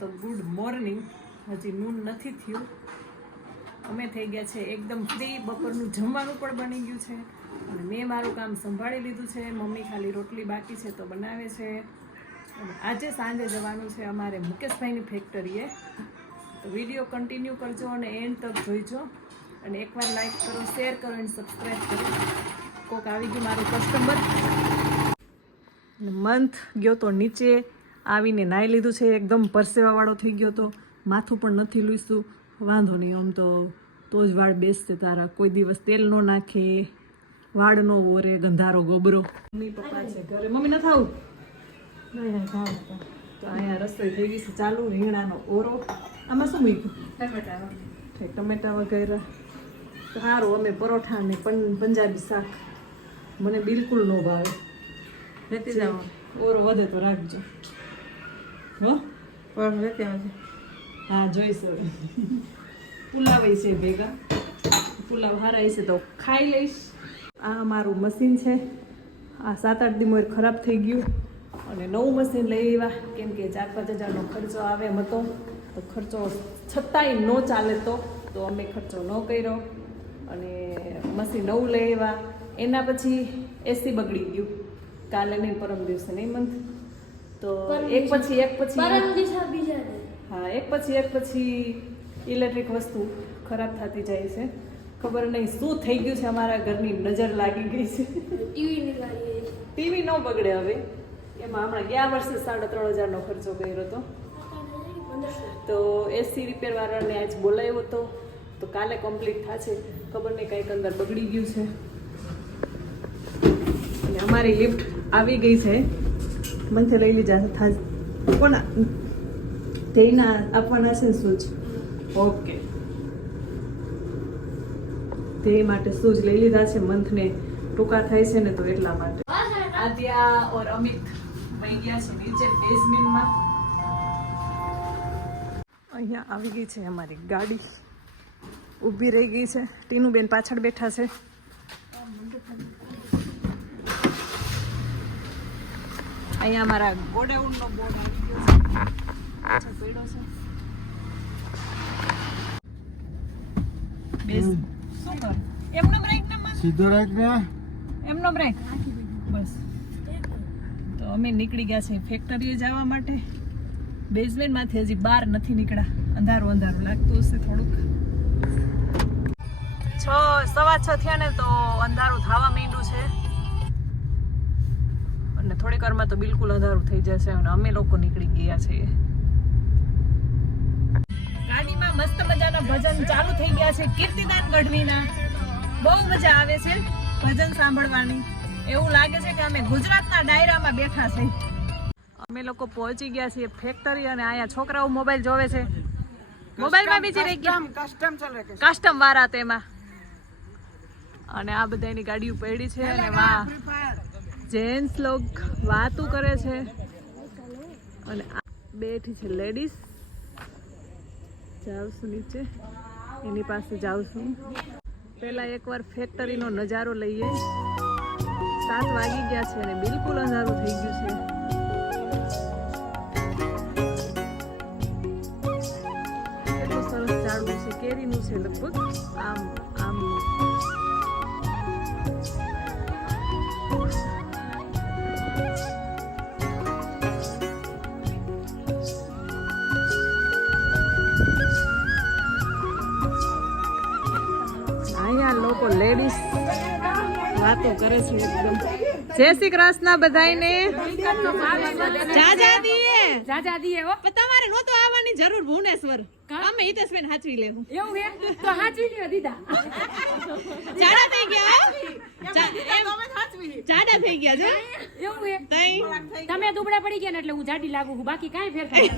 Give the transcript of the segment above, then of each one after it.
તો good morning. હજી noon નથી થયું. અમે થઈ ગયા છે એકદમ ફ્રી બપોરનું જમવાનું પણ બની ગયું છે. અને મેં મારું કામ સંભાળી લીધું છે. મમ્મી ખાલી રોટલી બાકી છે તો બનાવે છે. અને આજે સાંજે જવાનું છે અમારે મુકેશભાઈની ફેક્ટરીએ તો વીડિયો કન્ટિન્યુ કરજો અને એન્ડ તક જોઈજો. અને એકવાર લાઈક કરો શેર કરો અને સબસ્ક્રાઈબ કરો. કોક આવી ગયું મારું કસ્ટમર મંથ ગયો તો નીચે. આવીને નાહી લીધું છે એકદમ પરસેવાવાળો થઈ ગયો તો માથું પણ નથી લૂસતું. વાંધો નહીં આમ તો તો જ વાળ બેસશે તારા. કોઈ દિવસ તેલ ન નાખે વાળ નો ઓરે ગંધારો ગોબરો. મમ્મી પપ્પા છે ઘરે. મમ્મી ન આવું તો. અહીંયા રસોઈ થઈ ગઈ છે ચાલુ રીંગણાનો ઓરો. આમાં શું મૂક્યું ટમેટા ટમેટા વગેરે. સારું અમે પરોઠા ને પંજાબી શાક. મને બિલકુલ ન ભાવે. લેતી જાઓ. ઓરો વધે તો રાખજો. હો? લેતી હા જોઈશ પુલાવ છે ભેગા. પુલાવ હારા છે તો ખાઈ લઈશ. આ મારું મશીન છે. આ સાત આઠ દિમોર ખરાબ થઈ ગયું. અને નવું મશીન લઈ આવ્યા. કેમ કે ચાર પાંચ હજારનો ખર્ચો આવે હતો. તો ખર્ચો છતાંય ન ચાલે તો. તો અમે ખર્ચો ન કર્યો. અને મશીન નવું લઈ આવ્યા. એના પછી એસી બગડી ગયું. કાલે નહીં પરમ દિવસે નહીં મંથ. તો એક પછી એક પછી હા એક પછી એક પછી ઇલેક્ટ્રિક વસ્તુ ખરાબ થતી જાય છે. ખબર નહીં શું થઈ ગયું છે અમારા ઘરની નજર લાગી ગઈ છે. ટીવી ટીવી ન બગડે હવે. એમાં હમણાં ગયા વર્ષે સાડા ત્રણ હજારનો ખર્ચો કર્યો હતો. તો એસી રિપેર વાળાને આજ બોલાવ્યો હતો. તો કાલે કમ્પ્લીટ થશે. ખબર નહીં કંઈક અંદર બગડી ગયું છે. અને અમારી લિફ્ટ આવી ગઈ છે. મનથી લઈ લીધા છે થાજ કોના તેના આપવાના છે ને સૂચ ઓકે. તે માટે સૂજ લઈ લીધા છે મંથને ટૂંકા થાય છે ને તો એટલા માટે. આદ્યા ઓર અમિત વહી ગયા છે નીચે બેઝમેન્ટમાં અહીંયા આવી ગઈ છે અમારી ગાડી. ઊભી રહી ગઈ છે. ટીનુબેન પાછળ બેઠા છે. અહીંયા અમારા ગોડાઉનનો બોર્ડ આવી ગયો છે. પડ્યો છે. બેસ શું કર? એમનો બ્રેક ના માર. સીધો રાખ ને. એમનો બ્રેક બસ. તો અમે નીકળી ગયા છીએ ફેક્ટરીએ જવા માટે. બેઝમેન્ટમાંથી હજી બહાર નથી નીકળ્યા. અંધારું અંધારું લાગતું હશે થોડુંક. છ સવા છ થયા ને તો અંધારું થવા માંડ્યું છે. થોડીક વારમાં તો બિલકુલ અંધારું થઈ જશે અને અમે લોકો નીકળી ગયા છીએ. ગાડીમાં મસ્ત મજાના ભજન ચાલુ થઈ ગયા છે કીર્તિદાન ગઢવીના. બહુ મજા આવે છે ભજન સાંભળવાની. એવું લાગે છે કે અમે ગુજરાતના ડાયરામાં બેઠા છે અમે લોકો પહોંચી ગયા છીએ ફેક્ટરી અને અહીંયા છોકરાઓ મોબાઈલ જોવે છે. મોબાઈલમાં બીજી રહી ગયા. કસ્ટમ ચાલે કસ્ટમ વાળા તેમાં. અને આ બધાની ગાડીઓ પડી છે અને વાહ. જેન્ટ્સ લોક વાતો કરે છે. અને બેઠી છે લેડીઝ. જાઉં નીચે. એની પાસે જાઉં છું પહેલાં એકવાર ફેક્ટરીનો નજારો લઈએ. સાત વાગી ગયા છે અને બિલકુલ અંધારું થઈ ગયું છે, કેરીનું છે લગભગ. આમ વાતો કરે છે એકદમ. જય શ્રી કૃષ્ણ બધાયને. જાજા દીએ. જાજા દીએ હો. તમારે નહોતો આવવાની જરૂર ભુવનેશ્વર. અમે હિતેશબેન હાચવી લેવું એવું હે? તો હાચવી લ્યો દીદા. જાડા થઈ ગયા હો? જા- એમ, જાડા થઈ ગયા જો એવું હે? તમે દુબળા પડી ગયા ને એટલે હું જાડી લાગુ બાકી કાંઈ ફેર નથી.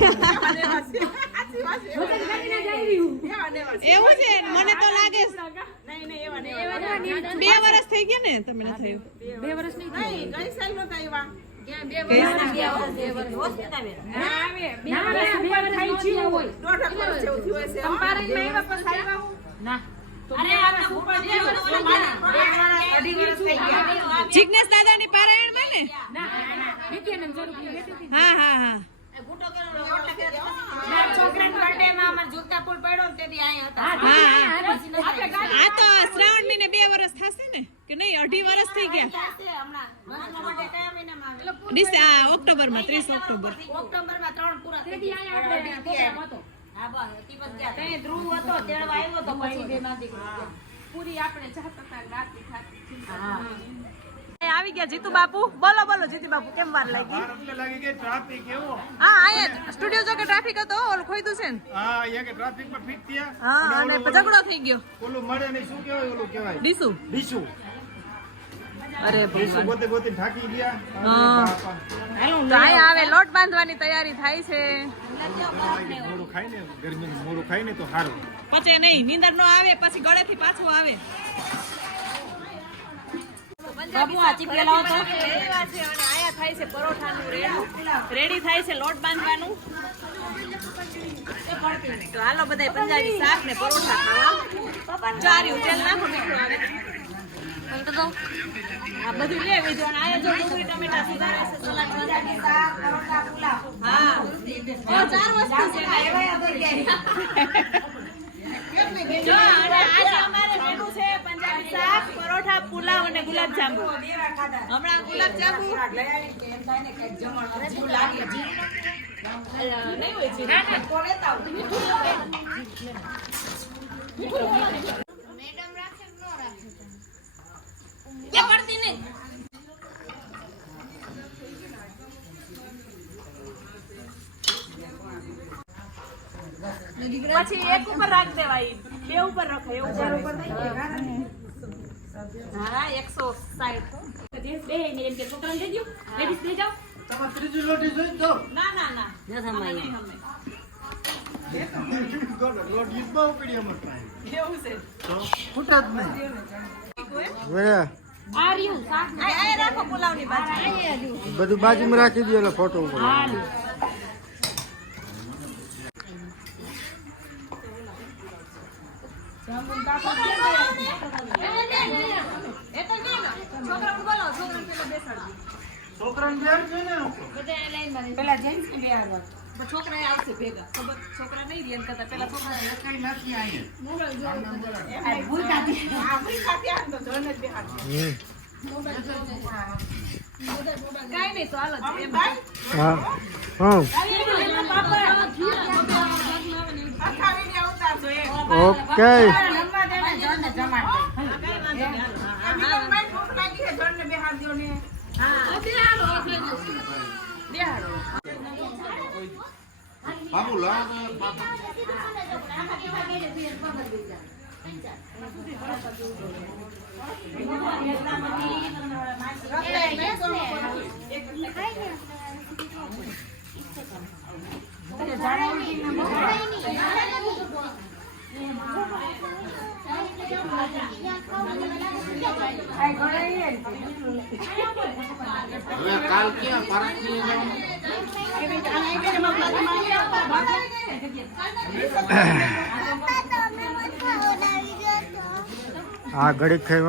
એવું છે મને તો લાગે. બે વર્ષ થઈ ગયા ને તમને થયું બે વર્ષ નહીં ગઈ સાલ નો આવ્યા ના, બે વર્ષ બે વર્ષ થઈ ગયું હોય. દોઢ વર્ષ જેવું થયું હશે હો. ના અઢી વર્ષ થઈ ગયા જિજ્ઞેશ દાદાની પારાયણમાં ને. હા હા હા બે વર્ષ થશે ને કે નહીં અઢી વર્ષ થઈ ગયા હમણાં માટે કયા મહિનામાં આવે? ડિસે આ ઓક્ટોબરમાં ત્રીસ ઓક્ટોબર ત્રણ પૂરા આપણે પ્રોગ્રામ હતો. પૂરી આપણે. આવી ગયા. જીતુ બાપુ બોલો બોલો જીતુ બાપુ કેમ વાર લાગી? લાગી કે ટ્રાફિક એવો. હા અહીંયા સ્ટુડિયો જો કે ટ્રાફિક હતો ઓલ ખોઈતું છે ને? હા અહીંયા કે ટ્રાફિકમાં ફિટ થયા. હા અને ઝઘડો થઈ ગયો. ઓલું મળે ને શું કહેવાય ઓલું કહેવાય? ડીસુ. ડીસુ. અરે ભગવાન. ગોતે ગોતે થાકી ગયા. હા. અહીંયા આવે લોટ બાંધવાની તૈયારી થાય છે. મોડું ખાય ને ગરમીનું મોડું ખાય ને તો સારું. પચે નહીં નીંદર નો આવે પછી ગળેથી પાછું આવે. બાબુ, તો. છે અને આયા થાય છે પરોઠાનું રેડું. રેડી થાય છે લોટ બાંધવાનું. તો હાલો બધાય પંજાબી શાક ને પરોઠા ખાવા. ચાર્યું તેલ નાખો મીઠું આવે. આ બધું લે બીજું અને આયા જો ડુંગળી ટમેટા સુધારે છે સલાડ બનાવે છે. હા. ચાર વસ્તુ છે પરોઠા પુલાવ અને અલા, નહીં હોય છે એ પડતી નહીં પછી એક ઉપર રાખ દેવાય. બે ઉપર રખાય એવું ઉપર હા એકસો સાઠ બે ને એમ કે છોકરાને દઈ દ્યો. લેડીઝ લઈ જાઓ. તમારે ત્રીજી લોટી જોઈ તો ના ના ના પડી અમારે એવું છે જ નહીં રાખો બાજુ. બધું બાજુમાં રાખી દો એટલે ફોટો ઉપર હા લ્યો. એ તો નહીં ને. છોકરાને બોલો છોકરાને પેલા બેસાડજો છોકરાને બેન છે ને પેલા જેન્ટ્સ ને બે હારવા. પણ છોકરા આવશે ભેગા. છોકરા નહીં રિયન કરતા. પેલા છોકરા. કાંઈ નહીં તો હાલો ઓકે. બાબુ દે ને, છે, જોઈને બેહાડજો ને. આ ઘડીક ખાઈ